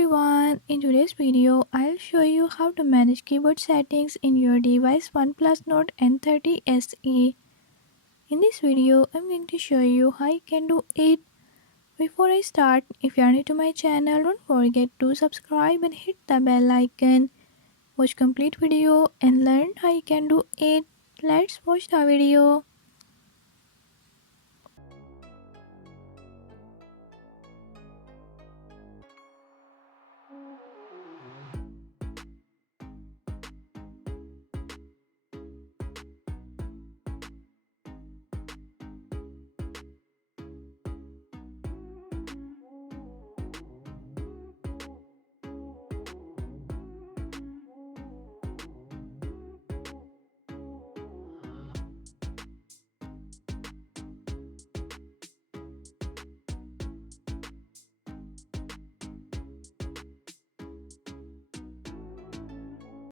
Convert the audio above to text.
everyone, in today's video I'll show you how to manage keyboard settings in your device OnePlus Nord N30 SE. In this video I'm going to show you how you can do it. Before I start, if you are new to my channel, don't forget to subscribe and hit the bell icon. Watch complete video and learn how you can do it. Let's watch the video.